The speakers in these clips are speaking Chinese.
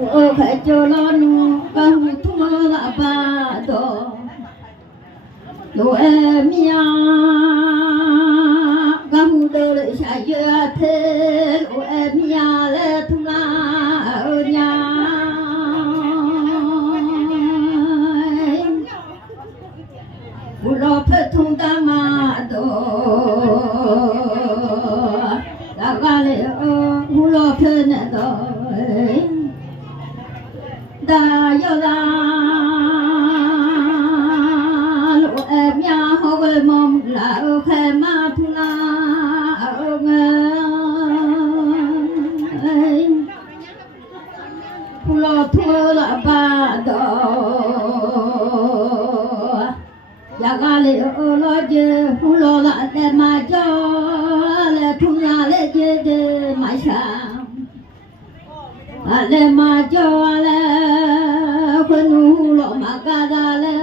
ô phải cho lo nu ca hu thua la ba do lo em ya ca hu đô lệ sa ya thế lo em ya lệ thu la ở nhà lo phải thung ta ma do la ga lệ hu lo phải nè do da yo da lo em ya ho ve mom la o khe ma thu la o nge hu lo thu la ba do ya ga le o lo je hu lo la de ma jo le thu la le je de ma sha ale ma jo ale khunu lo ma ga da le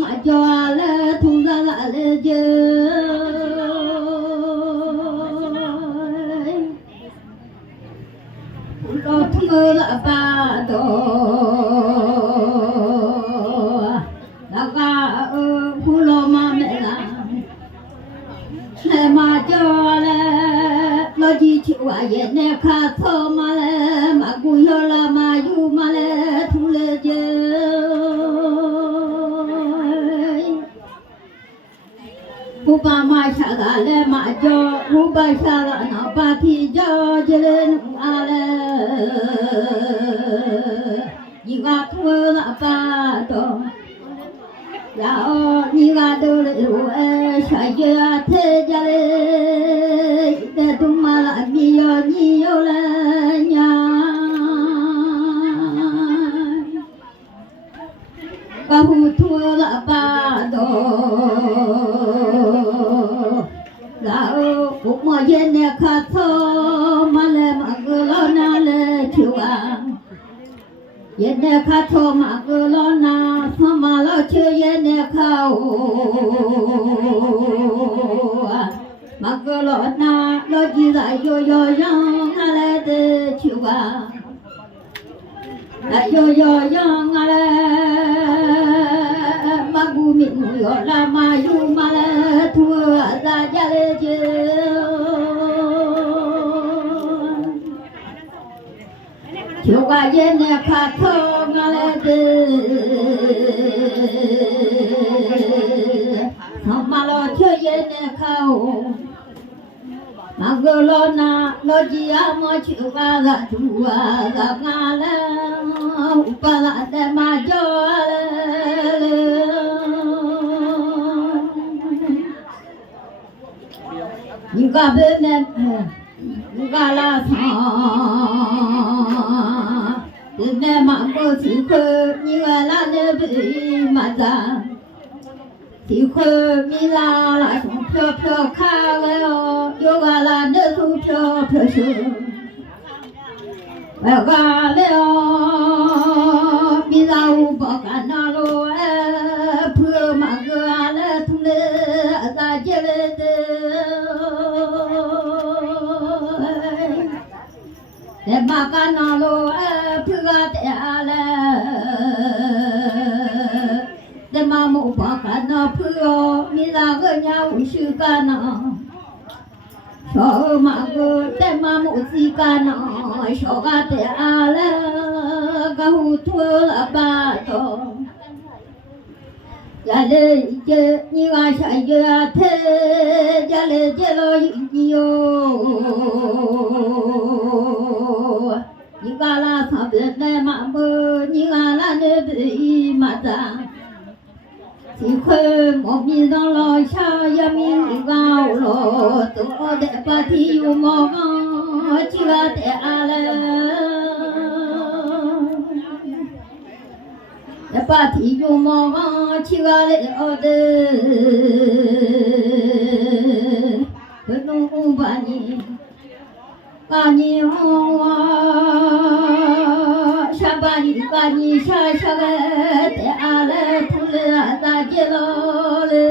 ma jo ale thung da la le je lo thu la ba do la ga hu lo ma me la le ma jo ale lo ji chi wa ye ne kha tho ma le ma gu yo la ma yu ma le thu le je hu ba ma sha da le ma jo hu ba sha da na ba thi jo je le nu a le yi ga thu la ba do ya o yi ga do le ru e sha je the ja le de tu ma la mi yo ni yo la nya ca hu thua la ba do la o bu mo ye ne kha tho ma le ma go lo na le chu a ye ne kha tho ma go lo na tho ma lo chu ye ne kha o ma go lo na lo ji la yo yo yang a le de chu a la yo yo yang a le ma gu mi mu yo la ma yu ma le thua da ja le je chu ga ye ne kha tho ma le de tho ma lo chu ye ne kha o ma go lo na lo ji a mo chu ga ga tu a ga nga le u pa la de ma jo le ni ga be ne ni ga la sa de ne ma go si ko ni ga la ne be ma da thì khơi mi la la sung phơ phơ kha le o yoga la ne su phơ phơ su ga le o mi la u ba ka na lo e phơ ma ga le thu le da je le de de ma ka na lo e phơ ga te a le de ma mo ba ka na phu o mi la ga nya u shu ka na so ma go de ma mo si ka na so ga te a la ga hu thu la ba to ya le je ni ga sha ye the ya le je lo yi yo ni ga la sa de ne ma mo ni ga la ne bi ma ta thì khơi một mi đó lo cha ya mi gạo lo tu để ba thi u mò chưa để a le để ba thi u mò chưa để ở đây bên nông ba ni hoa sa ba ni sa sa để a le thu le ta je lo le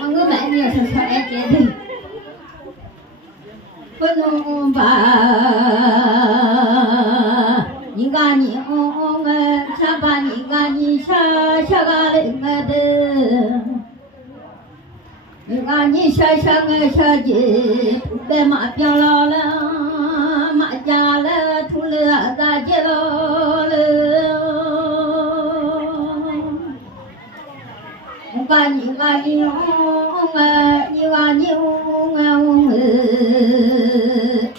ông có mẹ nhiều sợ sợ em chết đi bên 吧，你看你下把你看你下个灵的，你看你下个下姐，不带马表了，马家了，出了大街了。你看你看你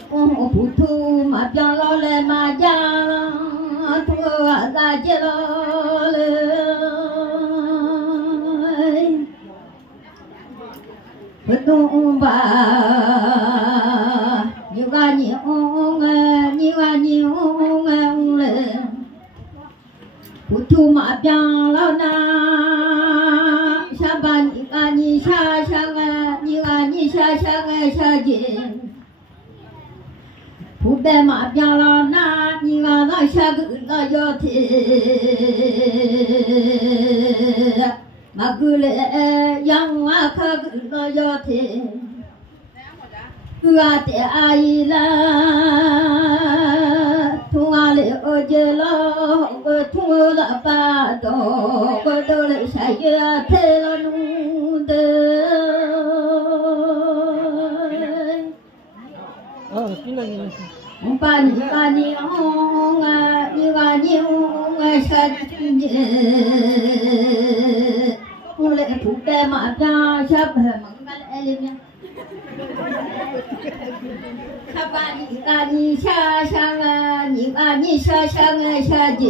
我不吐马表了来马家吐大街了不动吧你看你不吐马表了那下把你看你下个下姐，不带马表了那你看那下个那要听，马过来养啊看个那要听，我的阿姨啦，从阿里我接了，我从我的巴到，我到了下月太了弄的。把你下去我来不带马表下白蒙个来里面。他把你下啊，你下下姐，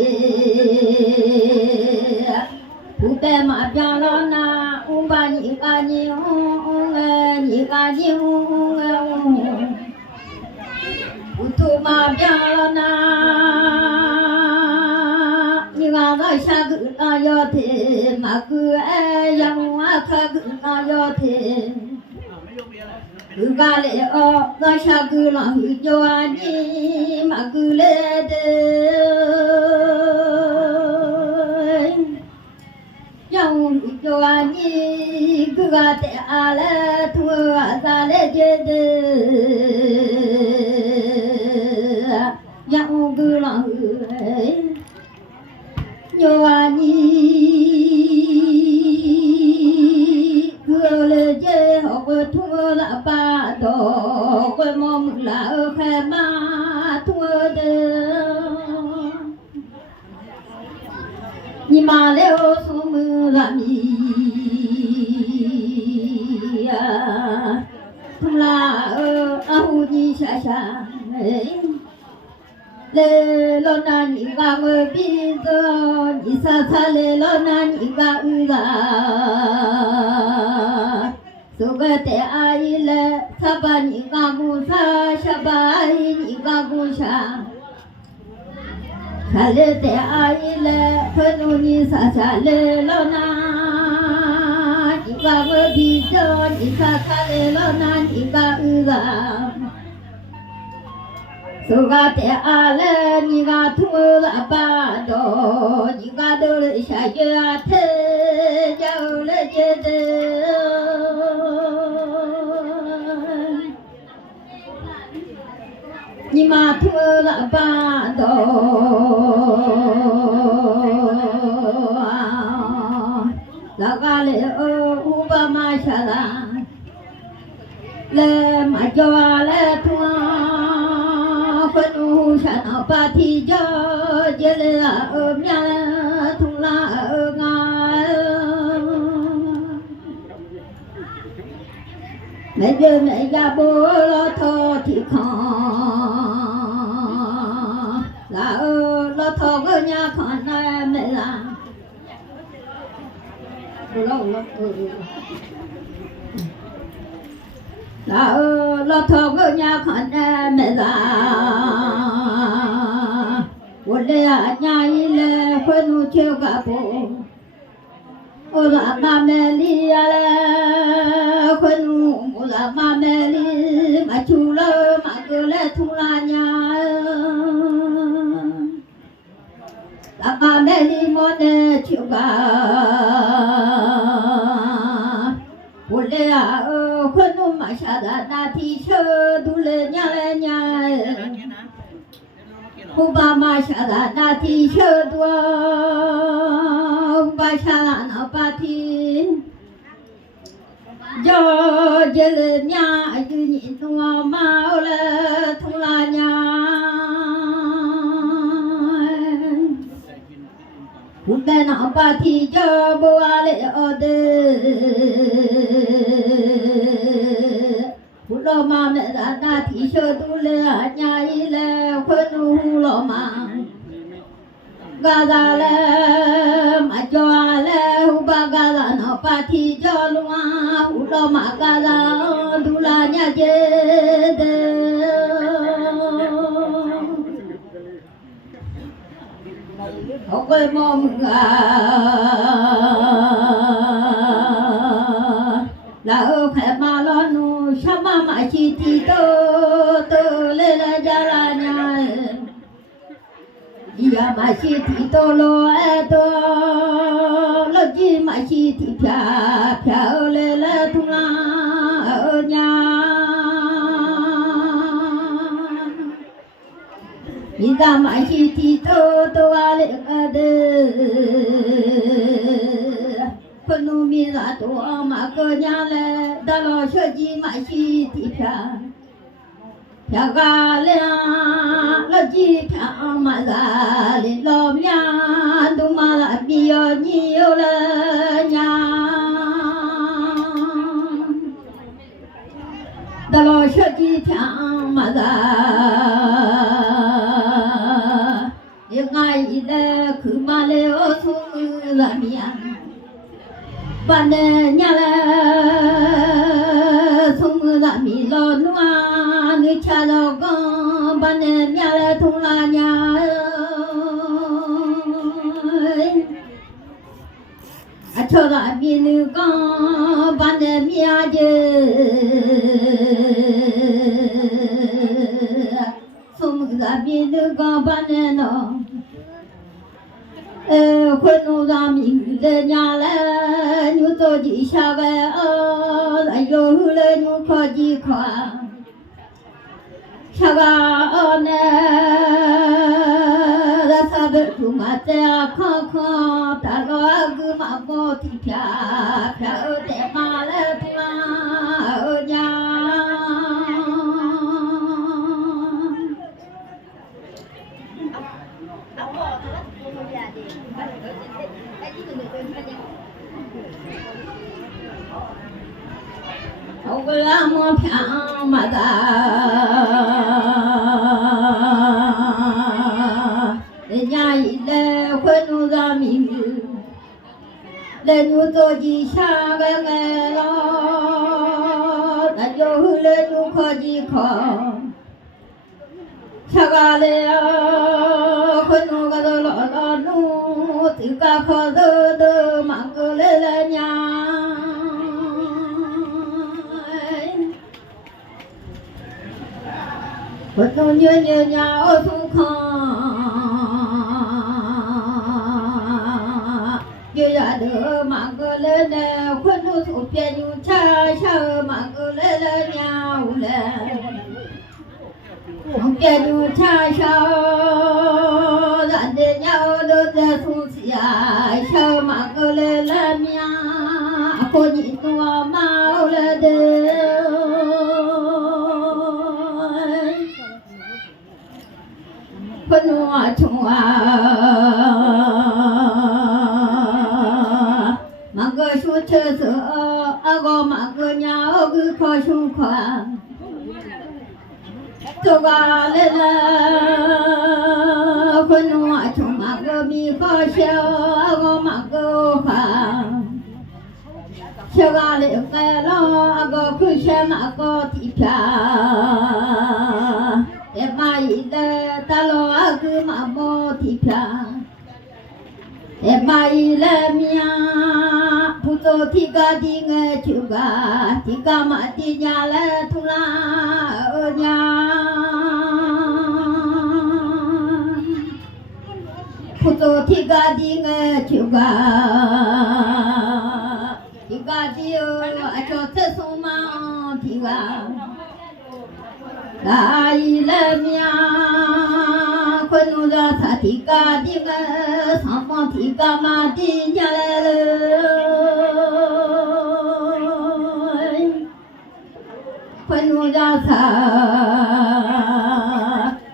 不带马表了那，我把你不吐马表了那，你看那下个那要听，马哥哎呀我看个那要听。我家里那下个那会叫你马过来的，要我叫你哥哥的阿来托阿来接的，要我哥那会叫你哥来接我托那巴多，我梦啦海马托的。你妈了什么啦咪呀？从啦呼你下下来了那你个我鼻子，你啥来了那你个儿子。这个带阿姨来，他把你个姑啥，下把阿姨你个姑啥。他来带阿姨来，可能你啥来了那，你个我鼻子，你啥来了那你个儿子。这个带阿来，你个拖了巴刀，你个都来下月太叫来接的。你妈拖了巴刀，那个嘞我把马下啦，来马叫来拖，分路下那把提着，接了面通了啊。没人没家不老头提康，老头个伢看那没啦，老头个伢看那没啦，我来伢一来回路去个不。我拉妈买里呀嘞，回路我拉妈买里，马出了马过来出拉伢，拉妈买里莫呢去个，我来回路马 ma sha da na thi sơ du le nya Uba ma sha da na thi sơ du ba sha na pa thi do je le nya yu ni tu ma le thu la nya Uba na pa thi jo bo ale o de Lo ma me da na thi sơ tu le nya yi le khun hu lo ma ga da le ma cho le hu ba ga da na pa thi cho lu ma hu lo ma ga da tu la nya je de ho ko mo ga la o khe ma lo nu Shama ma chi ti to le la ja la nya ya ma chi ti to lo to lo ji ma chi ti phya le la tu la nya ya ma chi ti to le ka de Panu mi la to ma ko nya le da lo sho ji ma chi ti phya ga le lo ji phya ma la le lo mya du ma la bi yo ni yo le nya da lo sho ji phya ma la ye ngai le khu ma le o su la mi ya Ban nya la sung la mi lo noa nu cha lo con ban nya la thung la nya a cho la mi nu con ban mi a je sung la mi nu con ban no khuyên nô ra mình lên nhà lên như tôi chỉ sao về lại rồi lên như khó gì khó sao ga nè ra sao về chủ mà te khó khó ta lo cứ mà vô thì phá ở để mà lên ở nhà Hãy subscribe cho kênh Ghiền Mì Gõ Để không bỏ lỡ những Phật tu như nhau thu khó như là đỡ mà cứ lên khuôn thu thủ tiền như cha chờ mà cứ lên nhau lên không tiền như cha chờ dặn đến nhau đơn ra xuống xỉa chờ mà cứ lên nhau cô nhịn tua mau lên phân hoa chung mà cơ su chơi sợ ago mà cơ nhau cứ coi chung khoan cho ga lên phân hoa chung mà cơ mi coi xeo ago mà cơ khoan cho ga lên cái lo ago cứ xem mà cơ thì phá để mai ta lo cứ mà mô thì phá để mai làm nhà phụ tô thì cả đi nghe chịu cả thì cả mà đi nhà là thu la ở nhà phụ tô thì cả đi nghe chịu cả thì cả đi ở cho thế số mà thì 니가 나이래미야 권우자 사티가 니가 사모티가 마디냐래 권우자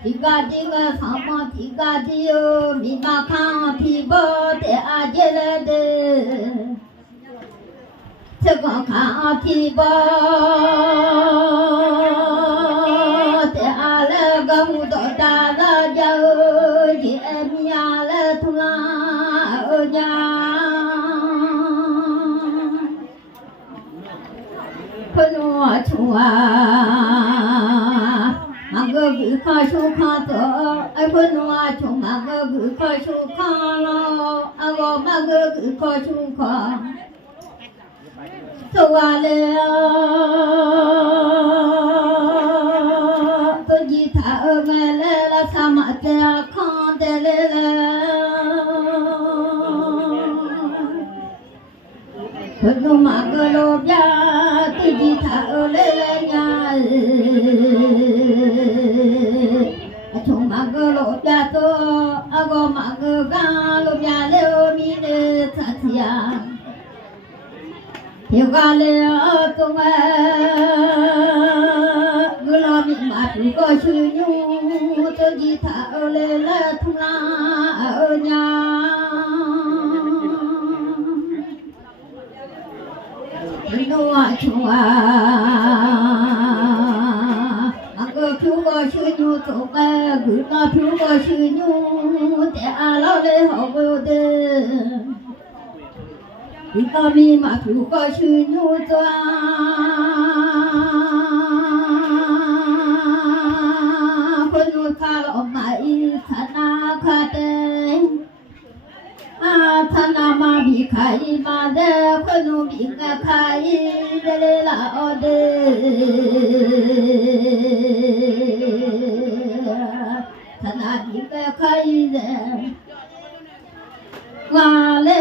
사티가 니가 사모티가 디요 미마칸 피보데 아제레데 저거 가티보 대알가 무도다가 저기 미야레 투라냐 분노 좋아 마그 가쇼카도 분노 좋아 마그 가쇼카로 아고 마그 가쇼카 toale to ji tha mele la samate khan de le phnu ma glo bya to ji tha le nya achong ma glo bya to ago ma ga lo bya le mi ne tha tia yêu ga lê tung a gula mi ma tu ko chu nyu to ji tha le la thung la nya no a chu a go chu ko chu nyu to ka gula chu ko chu nyu te a lo le ho go de Kami matu ko shunu toa Kunu kalo mai thana khate Thana ma bi khai ma de Kunu bi nga khai de le la ode Thana bi nga khai de Nga le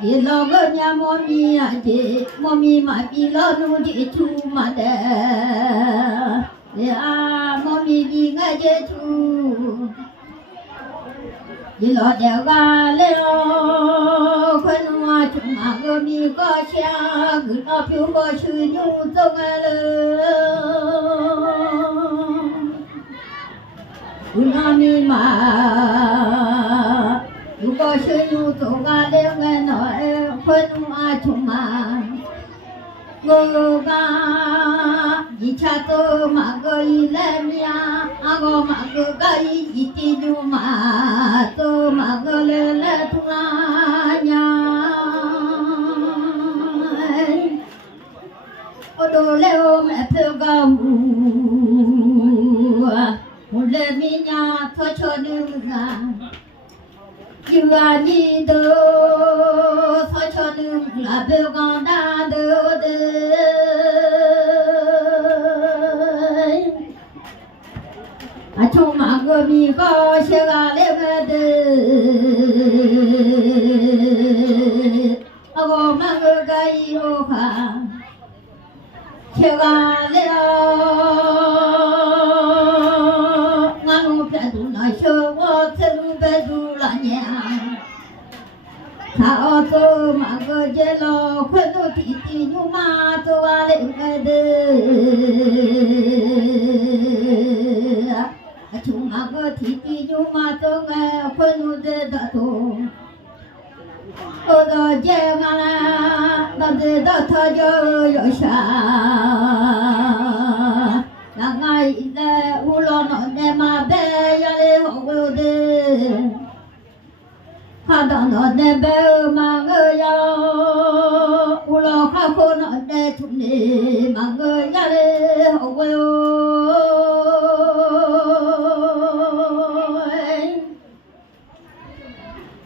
di lo go nya mo mi a je mo mi ma bi lo nu di chu ma de le a mo mi bi nga je chu di lo de ga le o kwen wa chu ma go mi go cha gu no pyu go chu nyu zo nga le gu na mi ma如果是有做个两个那分啊出嘛，我个一下子嘛个一来面，我嘛个一滴就嘛，都嘛个来突然呀，我都来我们这个屋啊，我来面呀，他瞧你啊。yêu ani do sa chanu la be ganda do de a chong ma go mi go she ga le ga de a go ma go ga i ho ha she ga le nga no pya du na sho wo te lu be du la nya Thao tô mà gơ dê lo khuê tô thị thị nhu ma tô a lệ ngê đê Chúng mà gơ thị thị nhu ma tô ngê khuê nhu dê đa tô Ô đô dê ngà la đa dê đa thơ dơ yô xa Là ngay lê u lo nọ nê ma bê ya lê hô gô đê Kha đo nọ nê bê ma ngơ ya u lo kha khô nọ nê thụ nê ma ngơ ya lê hô gô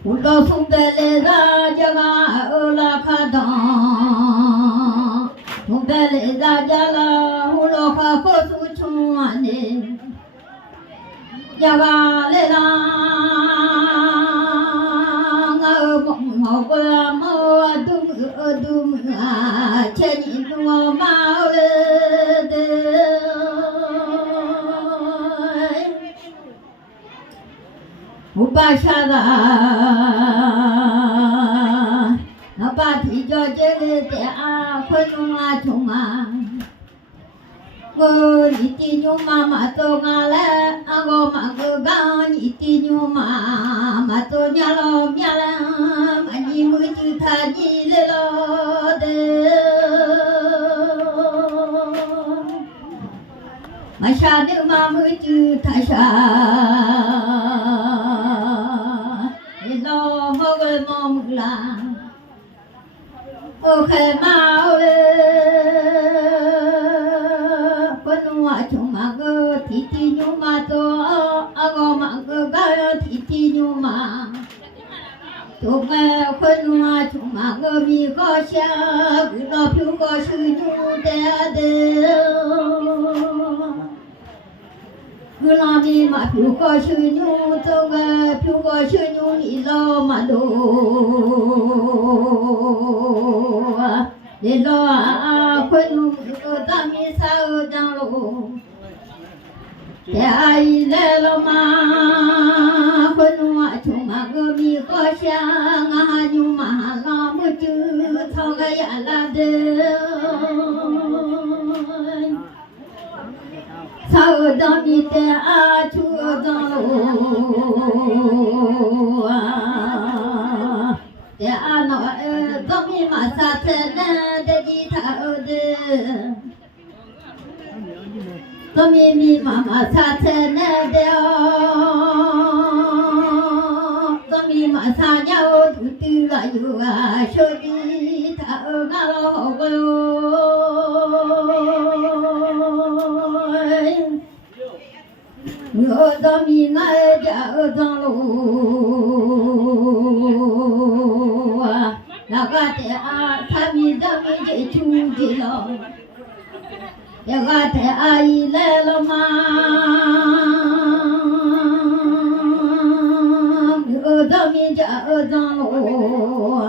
u lo sung bê lê ra ya ga ơ la kha đo sung bê lê ra ya la u lo kha khô su chung a nê ya ga lê la mong ngô mơ mơ đum a che nhị đum Upashada Napati George te a Phununga Chuma Go Niti Nyuma Mato Ngala Ago Magoga Niti Nyuma Mato Nyalo Nyala Mani Mutu Taji Lelo De Mashadu Mamutu Tasha Lo Hogel Momla Okay Maule Punua Chumago Titi Nyumato Ago Magoga Titi Nyuma Toga Punua Chumago Mikosha Guno Puko Shunu Dade Gulami ma piu ko shunyu toga piu ko shunyu ni lo ma do le lo a kwenu ko ta mi sa o dang lo te ai le lo ma kwenu a chu ma go mi ko sha nga ha nyu ma la mu chu toga ya la de sao đón đi te a chúa đón lo te a nó đón đi mà sa thế nè để đi thao de đón đi mà sa thế nè để đón đi mà sa nhau tu tu là yêu à cho đi thao ngã lo Ngựa đó mi ngay chợ trong lúa là cái thế à tham mi đó mi dễ chu dễ lo là cái thế ai lẽ lo mà ngựa đó mi chợ trong lúa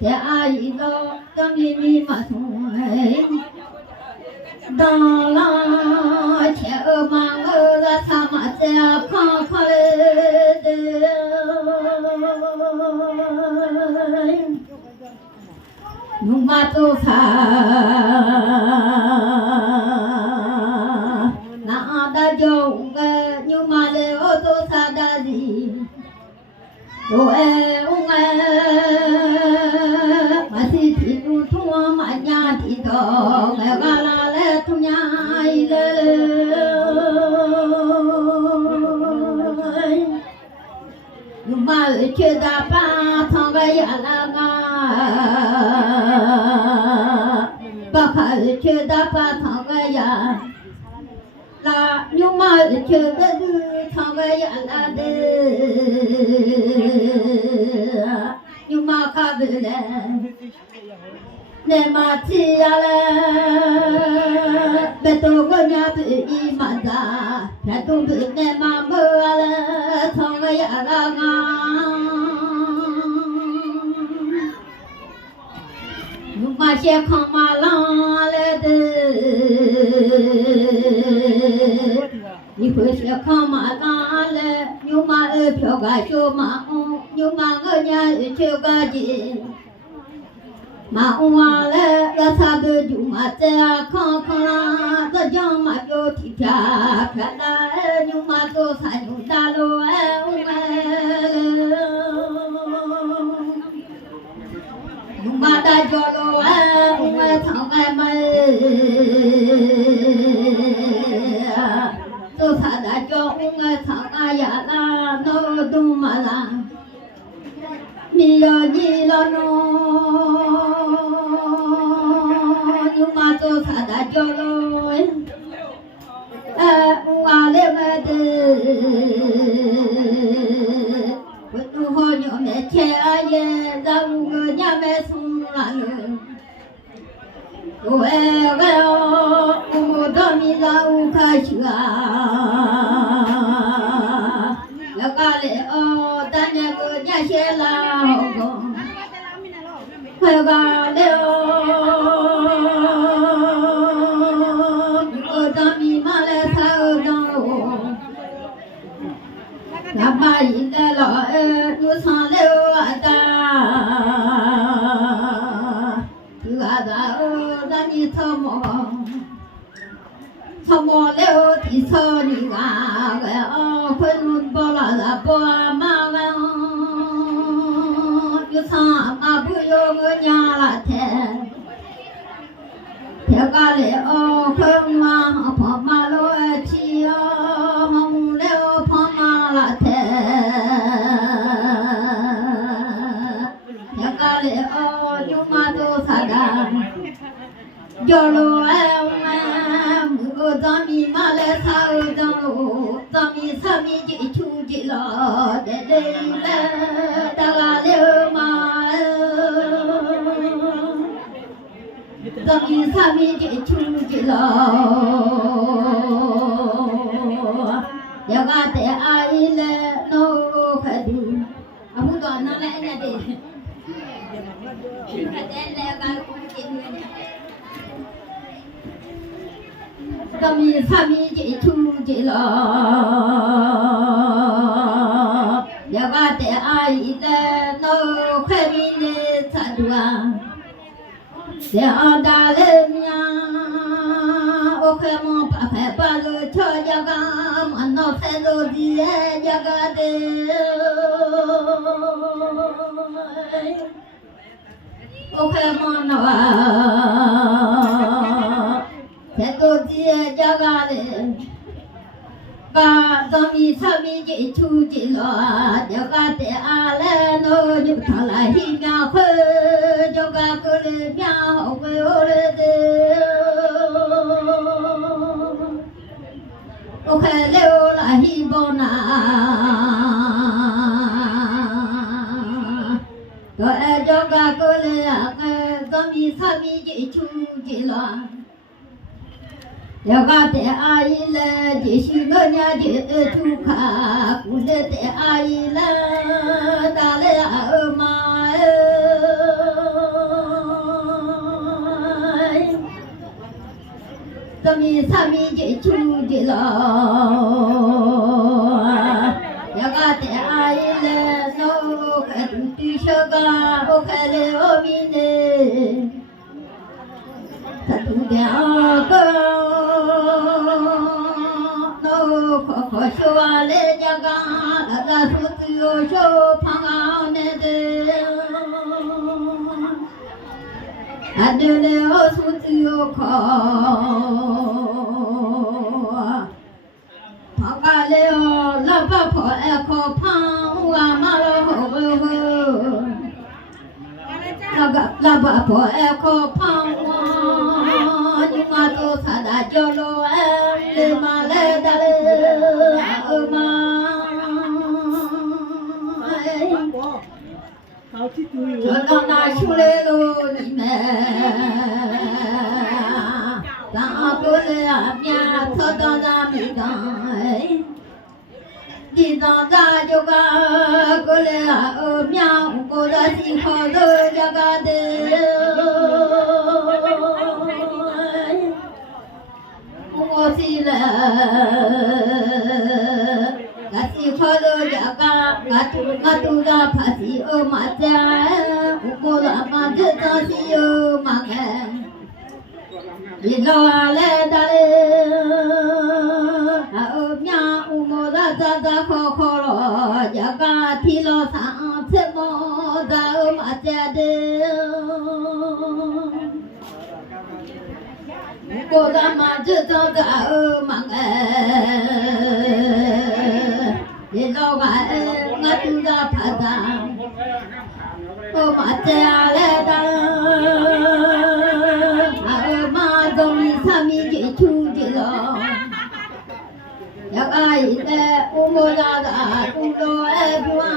thế ai lo đó mi mà thôi đó là chợ mà ngựa là sao mà chợ khó khó lên nhưng mà tôi xa na đã dùng nhưng mà nếu tôi xa đã gì rồi mà thì thua mà nhà thì đó ngày ga la lẽ thua nhà ai nhưng mà chưa đã ba thằng cái là nga ba phải chưa đã ba thằng cái là nhưng mà chưa đã thằng cái là de nhưng mà khác biệt nè mà chỉ là bé tôi có nhà bị mà ra bé tôi bị nè mà mưa là thằng cái là ngang nhưng mà sẽ không mà lo lệ你会是看嘛大嘞，牛马飘个小马，牛马个伢跳个劲，马哇嘞，要啥个就马在看看啦，这将马就提飘飘啦，牛马做啥牛大路牛马大脚路长tôi thà đã cho ông thằng ai ya la nó tu mà la mi yo gì lo nó nhưng mà tôi thà đã cho rồi ông à lên mà de với tu ho nhỏ mẹ che ai ra người nhà mẹ sung lại rồi cái ông đó mi ra ông khai chữa là cái lẽ ta nhà người nhà sẽ là hồng phải cái lẽ đó mi mà lẽ sao đó là 把一来了又唱了大，有个大让你操么？操么了地操你啊个昆仑波拉拉波马个，又唱马不有个娘拉天。天干了昆马跑马路去红了跑马拉天。天干了牛马都啥的，叫路咱们马来啥个张路，咱们啥米就出去了，来大家了嘛，咱们啥米就出去了，要个带阿姨来弄快递，啊不多拿来人家的，快点来个快递呢。咱们啥米就出去了，要个带阿姨来弄快递呢，咋做啊？两大人呀，我还没把路桥呀个，我脑袋都是呀个的，我还没那啊。在都是家个的，把咱们啥米就出去了，这个的阿来那就他来一面喝，这个过来面好回来的，我还留了一包呢，这个过来啊，咱们啥米就出去了。要个带阿姨来，就是我娘的住卡，过来带阿姨来，打来二妈咱们啥米就出去了，要个带阿姨来，我还对小个，我还来我们的，他住两个。可说来家个，那个数字有手旁来的，俺这了数字有靠，旁个了老爸婆爱靠旁，我妈老好好，那个老爸婆爱靠旁我，你妈都啥的叫老俺的妈来的嘞。我到那出来了，你们，咱过来面操到咱们当，你当咱就个过来面过来几好多这个的，我起来。Gasi kholo jaga ngatu da phasi o ma cha ko la ma de ta si o ma ga ye lo le da le a o mya u mo da da da kho lo jaga thi lo sa se mo da o ma cha de ko la ma de ta da o ma ga ye lo ga ngatu da pha da o ma cha le da a ma do mi sa mi ji chu ji lo ya ga yi de o mo da da u lo e bua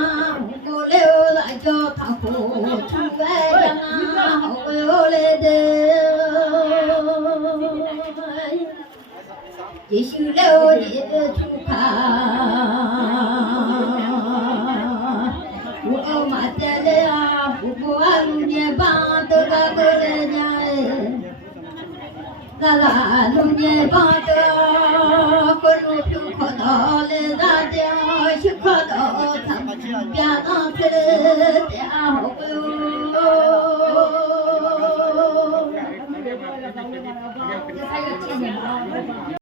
ko le o la jo tha ko chu e ya na ho o le de ye shu le o ji chu kha la la lu nye ba da ko lu phu kho da le da ja shi 到他们家当子。